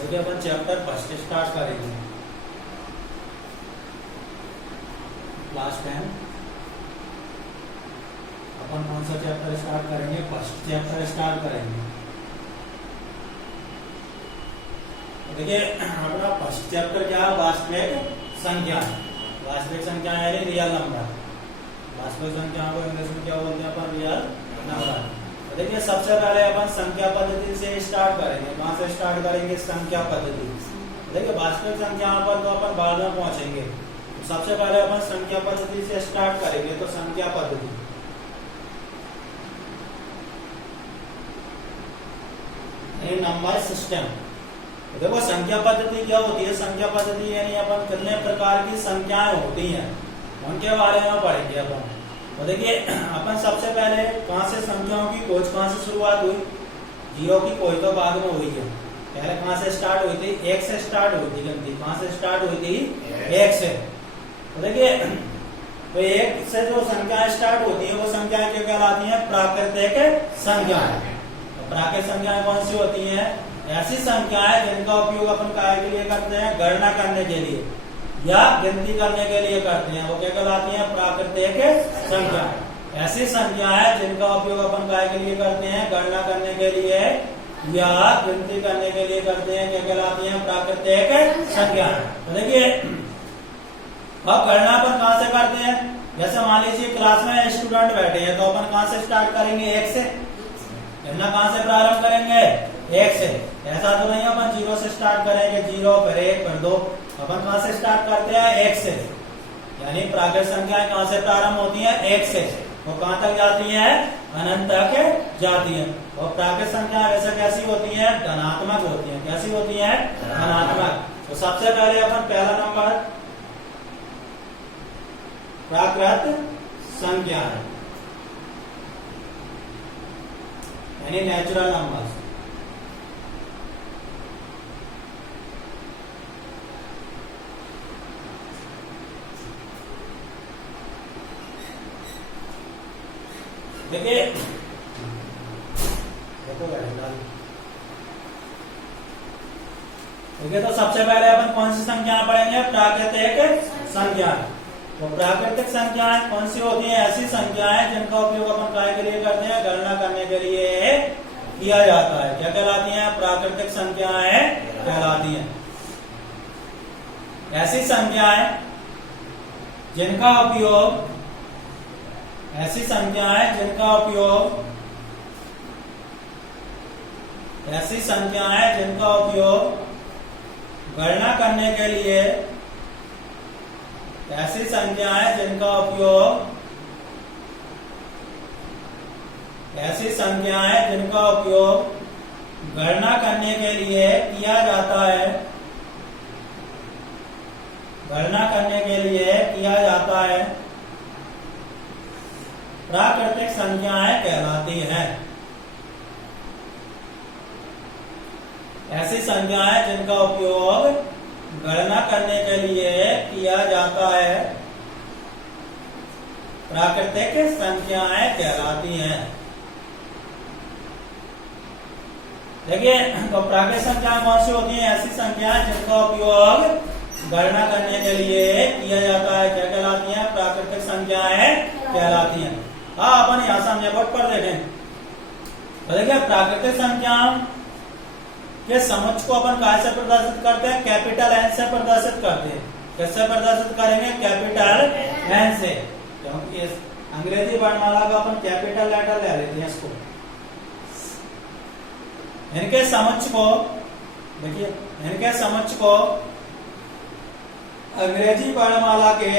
देखिए अपन chapter first start करेंगे। Class 10 अपन कौन सा चैप्टर स्टार्ट करेंगे? फर्स्ट चैप्टर स्टार्ट करेंगे। देखिए अपना फर्स्ट चैप्टर क्या है? वास्तविक संख्या। वास्तविक संख्या यानी रियल नंबर। वास्तविक संख्या को इंग्लिश में क्या बोलते हैं अपन? Real number. देखिए सबसे पहले अपन संख्या पद्धति से स्टार्ट करेंगे। कहां से स्टार्ट करेंगे? संख्या पद्धति। देखिए वास्तविक संख्या पर तो अपन बाद में पहुंचेंगे, तो सबसे पहले अपन संख्या पद्धति से स्टार्ट करेंगे। तो संख्या पद्धति नंबर सिस्टम। देखो संख्या पद्धति क्या होती है? संख्या पद्धति यानी अपन कितने प्रकार की संख्याएं होती हैं उनके बारे में पढ़ेंगे अपन। तो देखिए अपन सबसे पहले कहां से संख्याओं की खोज कहां से शुरुआत हुई? जीरो की खोज तो बाद में हुई है। पहले कहां से स्टार्ट हुई थी? एक से स्टार्ट हुई थी। गिनती कहां से स्टार्ट हुई थी? एक से। तो देखिए तो एक से जो संख्या स्टार्ट होती है वो संख्याएं क्या कहलाती हैं? प्राकृतिक संख्याएं। तो प्राकृतिक संख्याएं कौन सी होती हैं? ऐसी संख्याएं जिनका उपयोग अपन काय के लिए करते हैं? गणना करने के लिए या गिनती करने के लिए करते हैं, वो क्या कहलाती हैं? प्राकृतिक संख्या। ऐसी संख्याएं जिनका उपयोग अपन काय के लिए करते हैं? गणना करने के लिए या गिनती करने के लिए करते हैं, क्या कहलाती हैं? प्राकृतिक संख्या। तो देखिए अब गणना अपन कहां से करते हैं? जैसे मान लीजिए क्लास में स्टूडेंट बैठे हैं, तो अपन कहां से स्टार्ट करेंगे? एक से। गणना कहां से प्रारंभ करेंगे? एक से। ऐसा तो नहीं अपन जीरो से स्टार्ट करेंगे, जीरो फिर एक फिर दो। अपन कहां से स्टार्ट करते हैं? एक से। यानी प्राकृतिक संख्याएं कहां से प्रारंभ होती हैं? एक से। वो कहां तक जाती हैं? अनंत तक जाती हैं। और प्राकृतिक संख्या वैसे कैसी होती हैं? धनात्मक होती हैं। कैसी होती हैं? धनात्मक। तो सबसे पहले अपन पहला नंबर प्राकृतिक संख्या है यानी नेचुरल नंबर। देखिए देखिए तो सबसे पहले अपन कौन सी संख्या पढ़ेंगे? प्राकृतिक संख्या। तो प्राकृतिक संख्याएं कौन सी होती हैं? ऐसी संख्याएं जिनका उपयोग अपन काय के लिए करते हैं? गणना करने के लिए किया जाता है। क्या कहलाती हैं? प्राकृतिक संख्याएं कहलाती हैं। ऐसी संख्याएं जिनका उपयोग ऐसी संख्याएं जिनका उपयोग गणना करने के लिए ऐसी संख्याएं जिनका उपयोग गणना करने के लिए किया जाता है प्राकृतिक संख्याएं कहलाती हैं। ऐसी संख्याएं जिनका उपयोग गणना करने के लिए किया जाता है प्राकृतिक संख्याएं कहलाती हैं। देखिए तो प्राकृतिक संख्याएं कौन सी होती हैं? ऐसी संख्याएं जिनका उपयोग गणना करने के लिए किया जाता है। क्या कहलाती हैं? प्राकृतिक संख्याएं कहलाती हैं। हाँ अपन यहां सामने बोर्ड पर देखें तो देखिए प्राकृतिक संख्याओं के समुच्चय को अपन कहां से प्रदर्शित करते हैं? कैपिटल एन से प्रदर्शित करते हैं। किससे प्रदर्शित करेंगे? कैपिटल एन से। क्योंकि इस अंग्रेजी वर्णमाला का अपन कैपिटल लेटर ले लेते हैं इसको। इनके समुच्चय को देखिए अंग्रेजी वर्णमाला के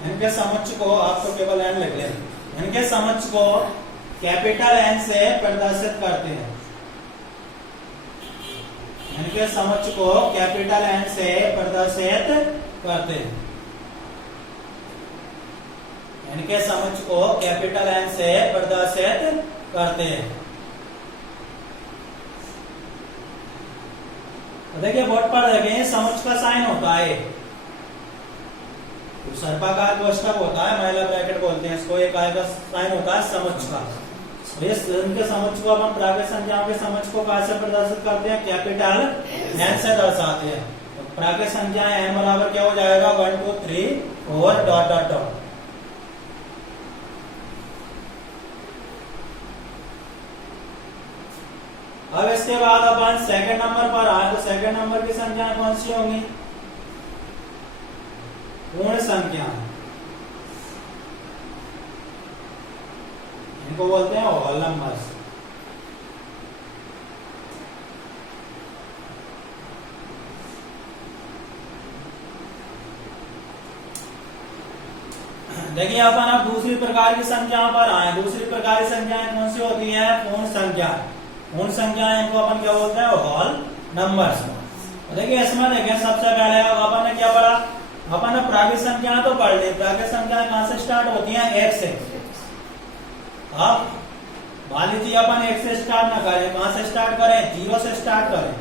इनके समुच्चय को आप तो केवल एन लिख लें। इनके समुच्चय को कैपिटल एन से प्रदर्शित करते हैं। इनके समुच्चय को कैपिटल एन से प्रदर्शित करते हैं। इनके समुच्चय को कैपिटल एन से प्रदर्शित करते हैं। तो देखिए बोर्ड पर देखें समुच्चय का साइन होता है। तो सर्पाकार कोष्ठक होता है, महिला ब्रैकेट बोलते हैं इसको। एक आय का साइन होता है समुच्चय का। इनके समुच्चय को अपन प्राकृत संख्याओं के समुच्चय को कैसे प्रदर्शित करते हैं? कैपिटल एन से दर्शाते हैं। तो प्राकृत संख्याएं एन बराबर क्या हो जाएगा? 1 2 3 4 डॉट डॉट डॉट। अब इसके बाद अपन सेकंड नंबर पर आए तो सेकंड नंबर की संख्याएं कौन सी होंगी? पूर्ण संख्या, इनको बोलते हैं होल नंबर्स। देखिए अपन अब दूसरी प्रकार की संख्याओं पर आए। दूसरी प्रकार की संख्याएं कौन सी होती हैं? पूर्ण संख्या। पूर्ण संख्याएं को अपन क्या बोलते हैं? Whole numbers. देखिए इसमें देखें सबसे पहले अपन ने क्या पढ़ा? अपन ने प्राकृत संख्या तो पढ़ ली। प्राकृत संख्या कहां से स्टार्ट होती हैं? 1 से। अब मान लीजिए अपन 1 से स्टार्ट ना करें, कहां से स्टार्ट करें? 0 से स्टार्ट करें।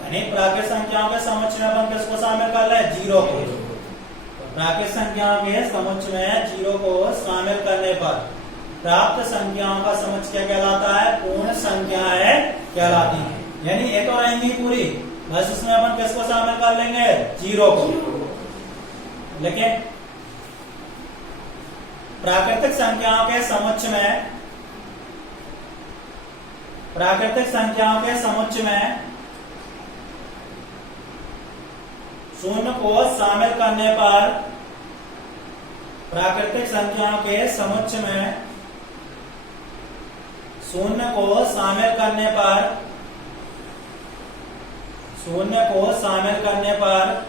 यानी प्राकृत संख्याओं के समुच्चय में अपन किसको शामिल कर ले? 0 को। तो प्राकृत संख्याओं के समुच्चय में 0 को शामिल करने पर प्राप्त संख्याओं का समुच्चय क्या कहलाता है? पूर्ण संख्याएं कहलाती है। यानी ये तो रहेंगी पूरी, बस उसमें अपन किसको शामिल कर लेंगे? 0 को। लेकिन प्राकृतिक संख्याओं के समुच्चय में, प्राकृतिक संख्याओं के समुच्चय में 0 को शामिल करने पर, प्राकृतिक संख्याओं के समुच्चय में 0 को शामिल करने पर, 0 को शामिल करने पर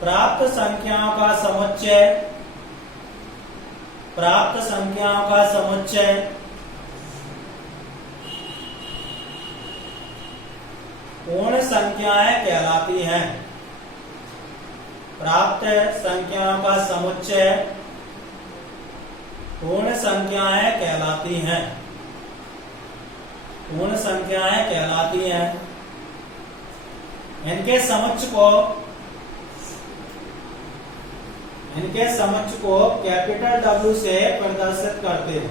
प्राप्त संख्याओं का समुच्चय, प्राप्त संख्याओं का समुच्चय पूर्ण संख्याएं कहलाती हैं। प्राप्त संख्याओं का समुच्चय पूर्ण संख्याएं कहलाती हैं। पूर्ण संख्याएं कहलाती हैं। इनके समुच्चय को, इनके समुच्चय को कैपिटल W से प्रदर्शित करते हैं।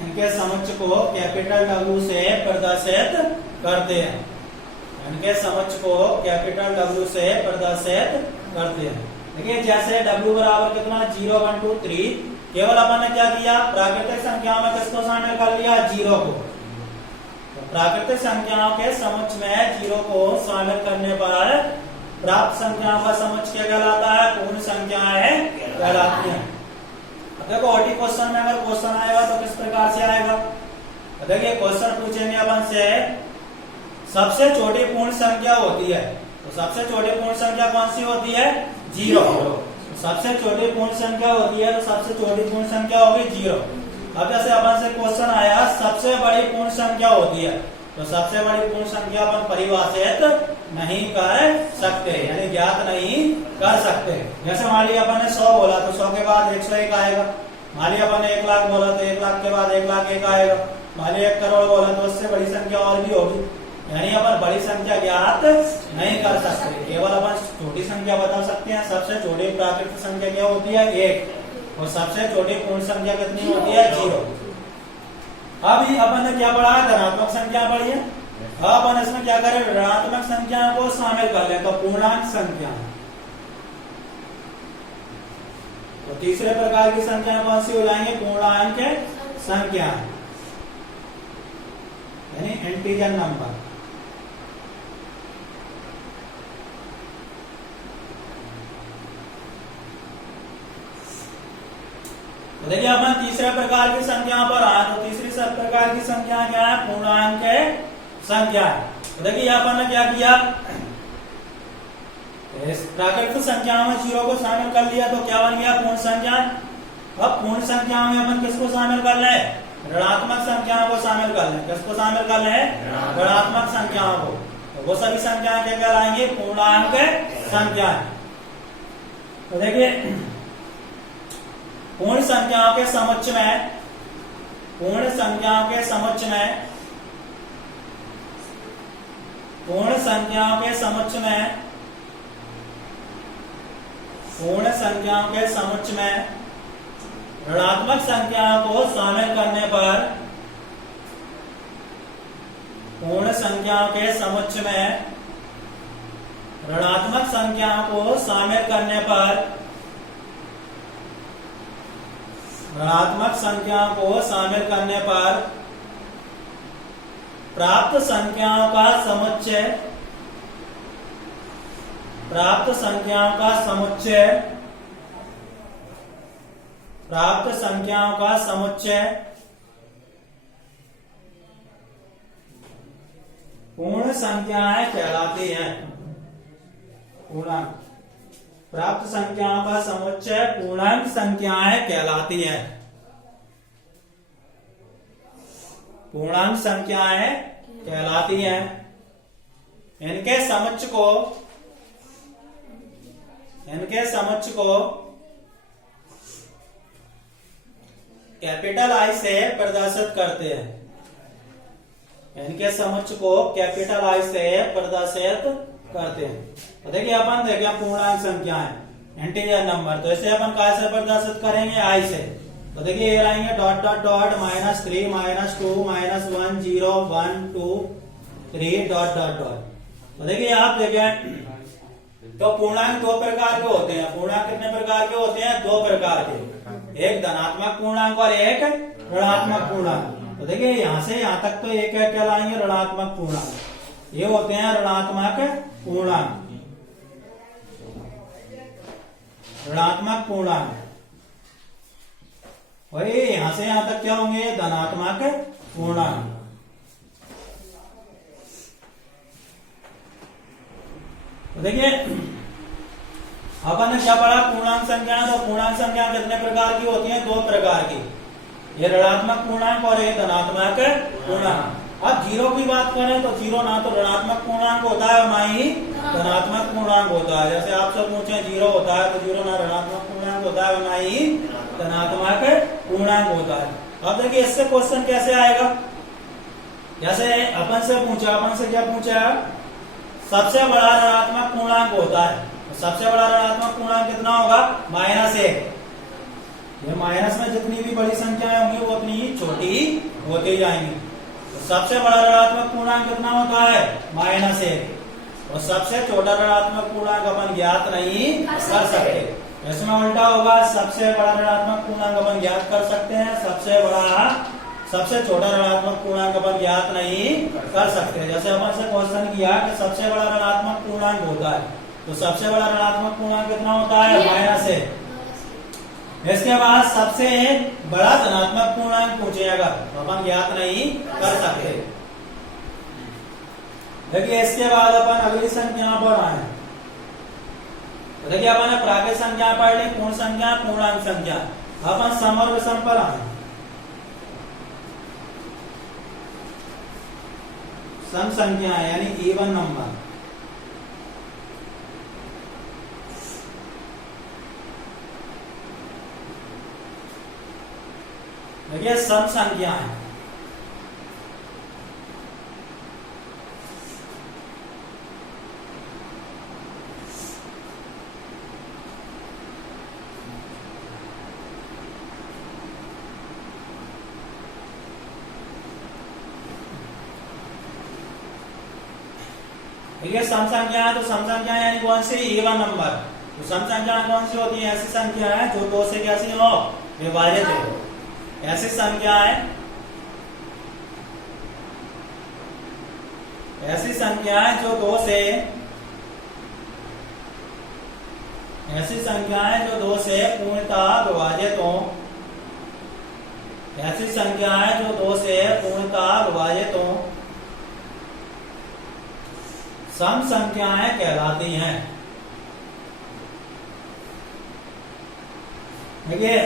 इनके समुच्चय को कैपिटल W से प्रदर्शित करते हैं। इनके समुच्चय को कैपिटल W से प्रदर्शित करते हैं। देखिए जैसे W बराबर कितना? 0 1 2 3। केवल अपन ने क्या किया? प्राकृतिक संख्याओं में किसको शामिल कर लिया? 0 को। प्राकृतिक संख्याओं के समुच्चय में 0 को शामिल करने पर प्राप्त संख्याओं का समुच्चय क्या कहलाता है? पूर्ण संख्याएं कहलाती हैं। देखो ओटी क्वेश्चन में अगर क्वेश्चन आएगा तो किस प्रकार से आएगा? देखिए क्वेश्चन पूछेंगे अपन से सबसे छोटी पूर्ण संख्या होती है, तो सबसे छोटी पूर्ण संख्या कौन सी होती है? 0। सबसे छोटी पूर्ण संख्या होती है तो सबसे छोटी पूर्ण संख्या होगी 0। अब जैसे अपन से क्वेश्चन आया सबसे बड़ी पूर्ण संख्या होती है, तो सबसे बड़ी पूर्ण संख्या अपन परिभाषित नहीं कर सकते, यानी ज्ञात नहीं कर सकते। जैसे मान लिया अपन ने 100 बोला तो 100 के बाद 101 आएगा। मान लिया अपन ने 1 लाख बोला तो 1 लाख के बाद 1,01,000 आएगा। मान लिया 1 करोड़ बोला तो उससे बड़ी संख्या और भी होगी। यानी अपन बड़ी संख्या ज्ञात नहीं कर सकते, केवल अपन छोटी संख्या बता सकते हैं। सबसे छोटी प्राकृतिक संख्या क्या होती है? 1। और सबसे छोटी पूर्ण संख्या कितनी होती है? 0। अभी अपन ने क्या पढ़ा? धनात्मक संख्या पढ़ी है। अब अपन इसमें क्या करें? ऋणात्मक संख्या को शामिल कर लें, तो पूर्णांक संख्या। तो तीसरे प्रकार की संख्या कौन सी हो जाएंगे? पूर्णांक संख्या, यानी इंटीजर नंबर। तो देखिए अपन तीसरे प्रकार की संख्या पर आए, तो तीसरी प्रकार की संख्या क्या है? पूर्णांक संख्या। तो देखिए अपन ने क्या किया? प्राकृतिक संख्याओं में 0 को शामिल कर लिया तो क्या बन गया? पूर्ण संख्या। अब पूर्ण संख्याओं में अपन किसको शामिल कर ले? ऋणात्मक संख्याओं को शामिल कर ले। किसको शामिल कर ले? ऋणात्मक संख्याओं को। तो वो सभी संख्याएं क्या कहलाएंगी? पूर्णांक संख्या। तो देखिए पूर्ण संख्याओं के समुच्चय में, पूर्ण संख्याओं के समुच्चय में, पूर्ण संख्याओं के समुच्चय में पूर्ण संख्याओं के समुच्चय में ऋणात्मक संख्याओं को शामिल करने पर पूर्ण संख्याओं के समुच्चय में ऋणात्मक संख्याओं को शामिल करने पर ऋणात्मक संख्याओं को शामिल करने पर प्राप्त संख्याओं का समुच्चय प्राप्त संख्याओं का समुच्चय प्राप्त संख्याओं का समुच्चय पूर्ण संख्याएं कहलाती हैं। पूर्णांक प्राप्त संख्याओं का समुच्चय पूर्णांक संख्याएं कहलाती हैं। पूर्णांक संख्याएं कहलाती हैं। इनके समुच्चय को कैपिटल आई से प्रदर्शित करते हैं। इनके समुच्चय को कैपिटल आई से प्रदर्शित करते हैं। तो देखिए अपन देखिए पूर्णांक संख्याएं इंटीजर नंबर, तो इसे अपन काय से प्रदर्शित करेंगे? आई से। तो देखिए ये लाएंगे dot dot dot -3 -2 -1 0 1 2 3 dot dot dot. तो देखिए आप देखें तो पूर्णांक दो प्रकार के होते हैं। पूर्णांक कितने प्रकार के होते हैं? दो प्रकार के, एक धनात्मक पूर्णांक और एक ऋणात्मक पूर्णांक। तो देखिए यहाँ से यहाँ तक तो एक क्या लाएंगे? ऋणात्मक पूर्णांक। ये होते हैं ऋणात्मक पूर्णांक। ऋणात्मक पूर्णांक वही यहां से यहां तक क्या होंगे? धनात्मक पूर्णांक। तो देखिए अपन ने क्या पढ़ा? पूर्णांक संख्या। तो पूर्णांक संख्या कितने प्रकार की होती है? दो प्रकार की, ये ऋणात्मक पूर्णांक और ये धनात्मक पूर्णांक। अब जीरो की बात करें तो जीरो ना तो ऋणात्मक पूर्णांक होता है और ना ही धनात्मक पूर्णांक होता है। जैसे आप सब पूछे जीरो होता है तो जीरो ना ऋणात्मक पूर्णांक होता है और ना ही धनात्मक पूर्णांक होता है। अब देखिए इससे क्वेश्चन कैसे आएगा? जैसे अपन से क्या पूछा? सबसे बड़ा ऋणात्मक पूर्णांक होता है। तो सबसे बड़ा ऋणात्मक पूर्णांक कितना होगा? -1। ये माइनस में जितनी भी बड़ी संख्याएं होंगी वो उतनी ही छोटी होती जाएंगी। तो सबसे बड़ा ऋणात्मक पूर्णांक कितना होता है? -1। और सबसे छोटा ऋणात्मक पूर्णांक अपन ज्ञात नहीं कर सकते। इसमें उल्टा होगा, सबसे बड़ा ऋणात्मक पूर्णांक अपन ज्ञात कर सकते हैं, सबसे छोटा ऋणात्मक पूर्णांक अपन ज्ञात नहीं कर सकते। जैसे अपन से क्वेश्चन किया कि सबसे बड़ा ऋणात्मक पूर्णांक होता है, तो सबसे बड़ा ऋणात्मक पूर्णांक कितना होता है? -1। इसके बाद सबसे बड़ा धनात्मक पूर्णांक पूछेगा तो अपन ज्ञात नहीं कर सकते। देखिए इसके बाद अपन अगली संख्या पर आए। तो देखिए अपन प्राकृत संख्या पढ़ ली, पूर्ण संख्या, पूर्णांक संख्या। अपन सम और विषम पर आए। सम संख्या यानी इवन नंबर। देखिए सम संख्या है। देखिए सम संख्या है, तो सम संख्या यानी कौन सी? Even number. तो सम संख्या कौन सी होती है? ऐसी संख्या है जो दो से कैसी हो? विभाजित हो। ऐसी संख्या है जो दो से पूर्णतः विभाजित हो। ऐसी संख्या है जो दो से पूर्णतः विभाजित हो, सम संख्याएं कहलाती हैं। देखिए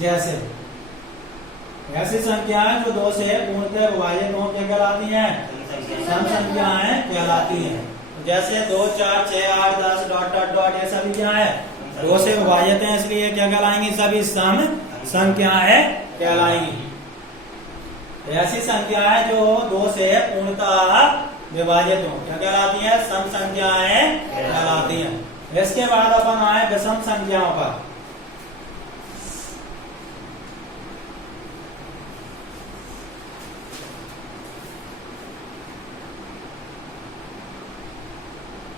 जैसे ऐसी संख्याएं जो दो से पूर्णतः विभाजित हो क्या कहलाती हैं? सम संख्याएं कहलाती हैं। जैसे 2 4 6 8 10 डॉट डॉट डॉट ये सभी क्या है? दो से विभाजित हैं, इसलिए क्या कहलाएंगी? सभी सम संख्याएं कहलाएंगी। ऐसी संख्याएं जो दो से पूर्णतः विभाजित हो क्या कहलाती है? सम संख्याएं कहलाती हैं। इसके बाद अपन आए विषम संख्याओं पर।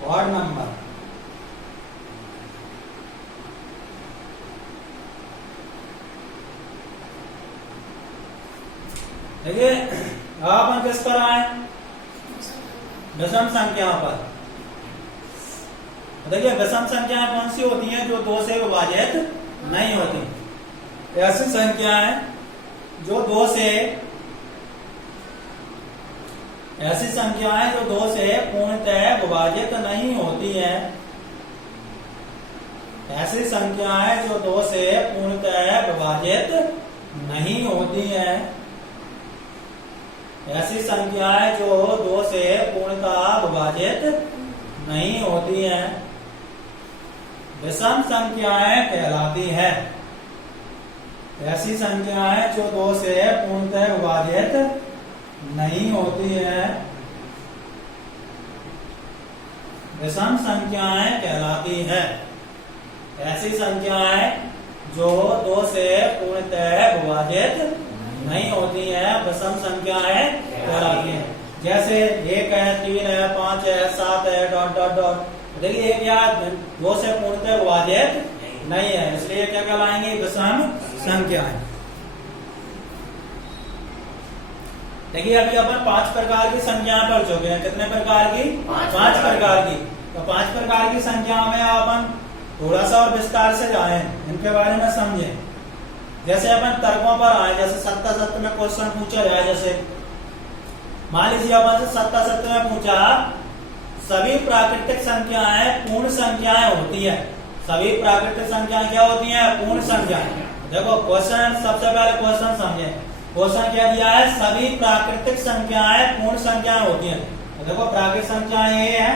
ऑड नंबर, देखिए अपन किस पर आए, विषम संख्याओं पर। देखिए विषम संख्याएं कौन सी होती हैं, जो 2 से विभाजित नहीं होती। ऐसी संख्याएं जो 2 से, ऐसी संख्याएं जो 2 से पूर्णतः विभाजित नहीं होती हैं, ऐसी संख्याएं जो 2 से पूर्णतः विभाजित नहीं होती हैं, ऐसी संख्याएं जो 2 से पूर्णतः विभाजित नहीं होती हैं, विषम संख्याएं कहलाती है। ऐसी संख्याएं जो 2 से पूर्णतः विभाजित नहीं होती है, विषम संख्याएं कहलाती है। ऐसी संख्याएं जो 2 से पूर्णतः विभाजित नहीं होती है, विषम संख्याएं कहलाती है। जैसे 1 है, 3 है, 5 है, 7 है, डॉट डॉट डॉट। देखिए एक या 2 से पूर्णतः विभाजित नहीं है, इसलिए क्या कहलाएंगे, विषम संख्याएं। देखिए अभी अपन 5 प्रकार की संख्याएं पढ़ चुके हैं। कितने प्रकार की? 5 प्रकार की। तो 5 प्रकार की संख्याओं में अपन थोड़ा सा और विस्तार से जाए, इनके बारे में समझें। जैसे अपन तर्कों पर आए, जैसे सत्ता सत्य में क्वेश्चन पूछा जाए, जैसे मान लीजिए अपन से सत्ता सत्य में पूछा सभी प्राकृतिक संख्याएं पूर्ण संख्याएं होती है। सभी प्राकृतिक संख्याएं क्या होती हैं? पूर्ण संख्याएं। देखो क्वेश्चन, सबसे पहले क्वेश्चन समझे। क्वेश्चन क्या दिया है? सभी प्राकृतिक संख्याएं पूर्ण संख्याएं होती हैं। तो देखो प्राकृतिक संख्याएं ये है,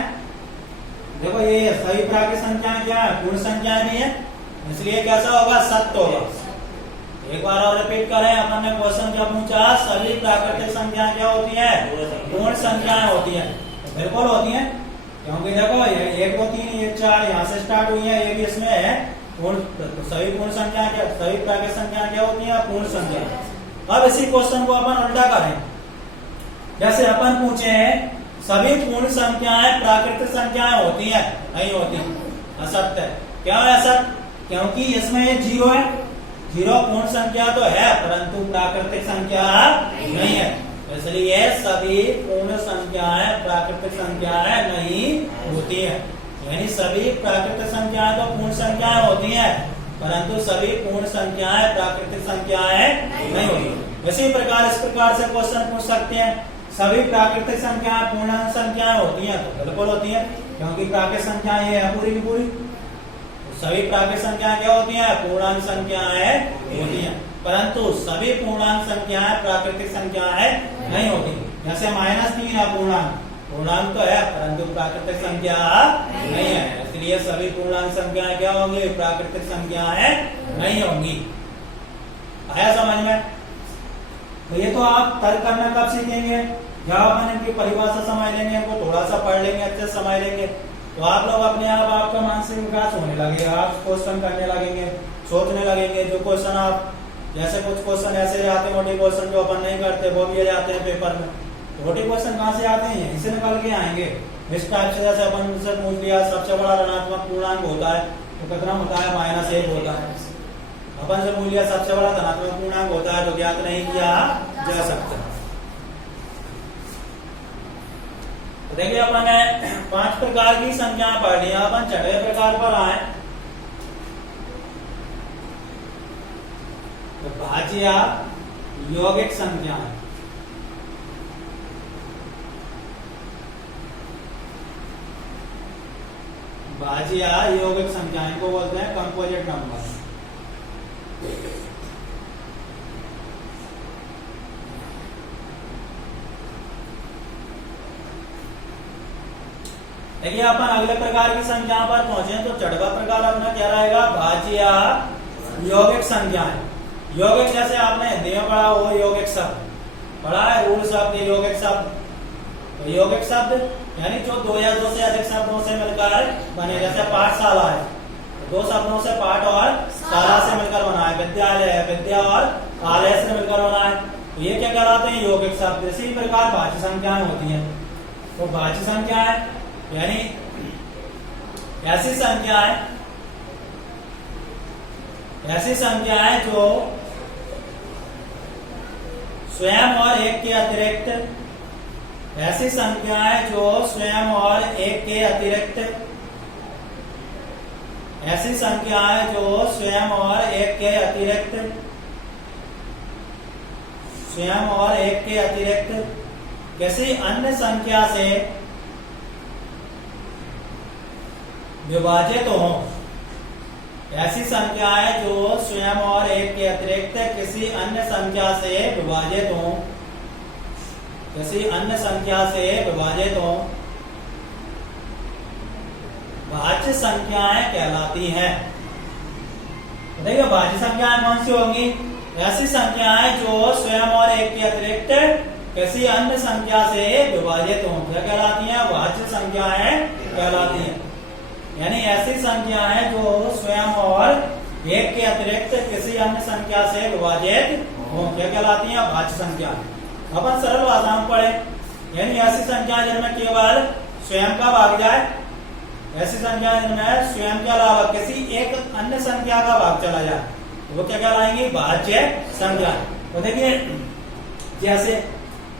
देखो ये है, सभी प्राकृतिक संख्याएं क्या है? पूर्ण संख्याएं भी है, इसलिए कैसा होगा? सत्य होगा। एक बार और रिपीट करें, अपन ने क्वेश्चन क्या पूछा? सभी प्राकृतिक संख्याएं क्या होती है? पूर्ण संख्याएं होती है। तो बिल्कुल होती है, क्योंकि देखो 1 2 3 1 4 यहाँ से स्टार्ट हुई है, ये भी इसमें है पूर्ण। तो सभी पूर्ण संख्याएं क्या, सभी प्राकृतिक संख्याएं क्या होती है? पूर्ण संख्या। अब इसी क्वेश्चन को अपन उल्टा करें। जैसे अपन पूछे सभी पूर्ण संख्याएं प्राकृतिक संख्याएं होती है, नहीं होती, असत्य है। क्या है असत्य? क्योंकि इसमें ये 0 है। 0 पूर्ण संख्या तो है, परंतु प्राकृतिक संख्या नहीं है, इसलिए सभी पूर्ण संख्याएं प्राकृतिक संख्याएं नहीं होती है। यानी सभी प्राकृतिक संख्याएं तो पूर्ण संख्याएं होती हैं, परंतु सभी पूर्ण संख्याएं प्राकृतिक संख्याएं नहीं होती। इसी प्रकार इस प्रकार से क्वेश्चन पूछ सकते हैं, सभी प्राकृतिक संख्याएं पूर्णांक संख्याएं होती हैं? तो बिल्कुल होती हैं, क्योंकि प्राकृतिक संख्याएं ये है पूरी की पूरी। सभी प्राकृतिक संख्याएं क्या होती हैं? पूर्णांक संख्याएं होती हैं, परंतु सभी पूर्णांक संख्याएं प्राकृतिक संख्याएं नहीं होती। जैसे -3 है पूर्णांक, पूर्णांक तो है परंतु प्राकृतिक संख्या नहीं है, इसलिए सभी पूर्णांक संख्याएं क्या होंगी? प्राकृतिक संख्याएं नहीं होंगी। आया समझ में? तो ये तो आप तर्क करना कब सीखेंगे? जब अपन इनकी परिभाषा समझ लेंगे, इनको थोड़ा सा पढ़ लेंगे, अच्छे समझ लेंगे, तो आप लोग अपने आप आपका मानसिक विकास होने लगेगा। आप क्वेश्चन करने लगेंगे, सोचने लगेंगे। जो क्वेश्चन आप, जैसे कुछ क्वेश्चन ऐसे जाते हैं, मोटे क्वेश्चन जो अपन नहीं करते वो भी जाते हैं पेपर में। मोटे क्वेश्चन कहाँ से आते हैं? इसे निकल के आएंगे। इस टाइप से जैसे अपन से पूछ लिया सबसे बड़ा ऋणात्मक पूर्णांक होता है तो कितना होता है? -1 होता है। अपन से पूछ लिया सबसे बड़ा धनात्मक पूर्णांक होता है तो ज्ञात नहीं किया जा सकता। देखिए अपन ने 5 प्रकार की संख्या पढ़ ली। अपन 6वें प्रकार पर आए, तो भाज्य यौगिक संख्याएं। भाज्य यौगिक संख्याएं को बोलते हैं कंपोजिट नंबर। देखिए अपन अगले प्रकार की संख्या पर पहुंचे, तो 6वां प्रकार अपना क्या रहेगा? भाज्य यौगिक संख्याएं। यौगिक जैसे आपने हिंदी में पढ़ा हो, यौगिक शब्द पढ़ा है, रूढ़ शब्द, यौगिक शब्द। तो यौगिक शब्द यानी जो दो या दो से अधिक शब्दों से मिलकर बने, जैसे पाठशाला है, दो शब्दों से पाठ और शाला से मिलकर बना है। विद्यालय है, विद्या और आलय से मिलकर बना है, तो ये क्या कहलाते हैं? यौगिक शब्द। इसी प्रकार भाज्य संख्याएं होती हैं। तो भाज्य संख्याएं यानी ऐसी संख्याएं जो स्वयं और एक के अतिरिक्त, ऐसी संख्याएं जो स्वयं और एक के अतिरिक्त, ऐसी संख्याएं जो स्वयं और एक के अतिरिक्त, स्वयं और एक के अतिरिक्त किसी अन्य संख्या से विभाजित हो। ऐसी संख्याएं जो स्वयं और एक के अतिरिक्त किसी अन्य संख्या से विभाजित हो, किसी अन्य संख्या से विभाजित हो, भाज्य संख्याएं कहलाती हैं। देखिए भाज्य संख्याएं कौन सी होंगी? ऐसी संख्याएं जो स्वयं और एक के अतिरिक्त किसी अन्य संख्या से विभाजित हो, क्या कहलाती हैं? भाज्य संख्याएं कहलाती हैं। यानी ऐसी संख्याएं जो स्वयं और एक के अतिरिक्त किसी अन्य संख्या से विभाजित हो, क्या कहलाती हैं? भाज्य संख्या। अपन सरल भाषा में पढ़े, यानी ऐसी संख्या जिनमें केवल स्वयं का भाग जाए, ऐसी संख्या जिनमें स्वयं के अलावा किसी एक अन्य संख्या का भाग चला जाए, वो क्या कहलाएंगी? भाज्य संख्या। तो देखिए जैसे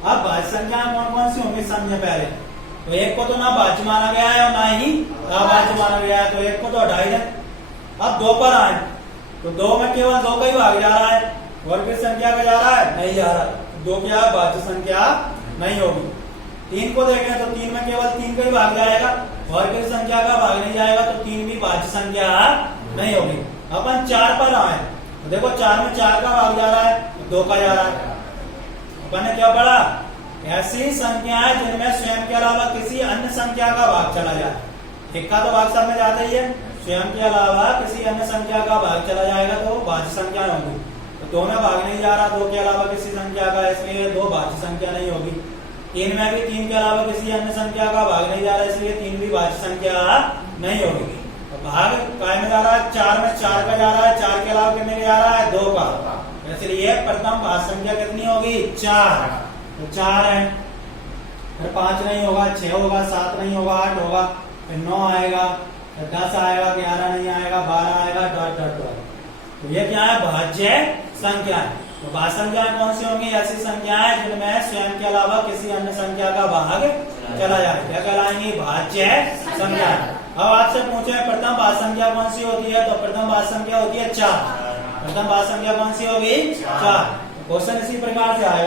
अब भाज्य संख्याएं कौन कौन सी होंगी समझे पहले। तो एक को तो ना भाज्य माना गया है और ना ही अभाज्य माना गया है, तो एक को तो हटा ही दें। अब दो पर आए तो दो में केवल दो का ही भाग जा रहा है, और किस संख्या का जा रहा है? नहीं जा रहा, दो क्या भाज्य संख्या नहीं होगी। तीन को देखें तो तीन में केवल तीन का ही भाग जाएगा, और किस संख्या का भाग नहीं जाएगा, तो तीन भी भाज्य संख्या नहीं होगी। अपन चार पर आए तो देखो चार में चार का भाग जा रहा है, दो का जा रहा है। अपन ने क्या पढ़ा? ऐसी संख्याएं जिनमें स्वयं के अलावा किसी अन्य संख्या का भाग चला जाए। एक का तो भाग सब में जाता ही है, स्वयं के अलावा किसी अन्य संख्या का भाग चला जाएगा तो भाज्य संख्या होगी। तो दो में भाग नहीं जा रहा, दो के अलावा किसी संख्या का, इसलिए दो भाज्य संख्या नहीं होगी। तीन में भी तीन के अलावा किसी अन्य संख्या का भाग नहीं जा रहा, इसलिए तीन भी भाज्य संख्या नहीं होगी। तो भाग काय में जा रहा है? चार में चार का जा रहा है, चार के अलावा कितने का जा रहा है? दो का। इसलिए प्रथम भाज्य संख्या कितनी होगी? चार। तो चार है, फिर पांच नहीं होगा, छह होगा, सात नहीं होगा, आठ होगा, फिर नौ आएगा, फिर 10 आएगा, 11 नहीं आएगा, 12 आएगा, डॉट डॉट डॉट। तो ये क्या है? भाज्य संख्या। तो भाज्य संख्याएं कौन सी होंगी? ऐसी संख्याएं जिनमें स्वयं के अलावा किसी अन्य संख्या का भाग चला जाए, क्या कहलाएंगी? भाज्य संख्या। अब आपसे पूछे प्रथम भाज्य संख्या कौन सी होती है? तो प्रथम भाज्य संख्या होती है 4। प्रथम भाज्य संख्या कौन सी होगी? 4। क्वेश्चन इसी प्रकार से आएगा।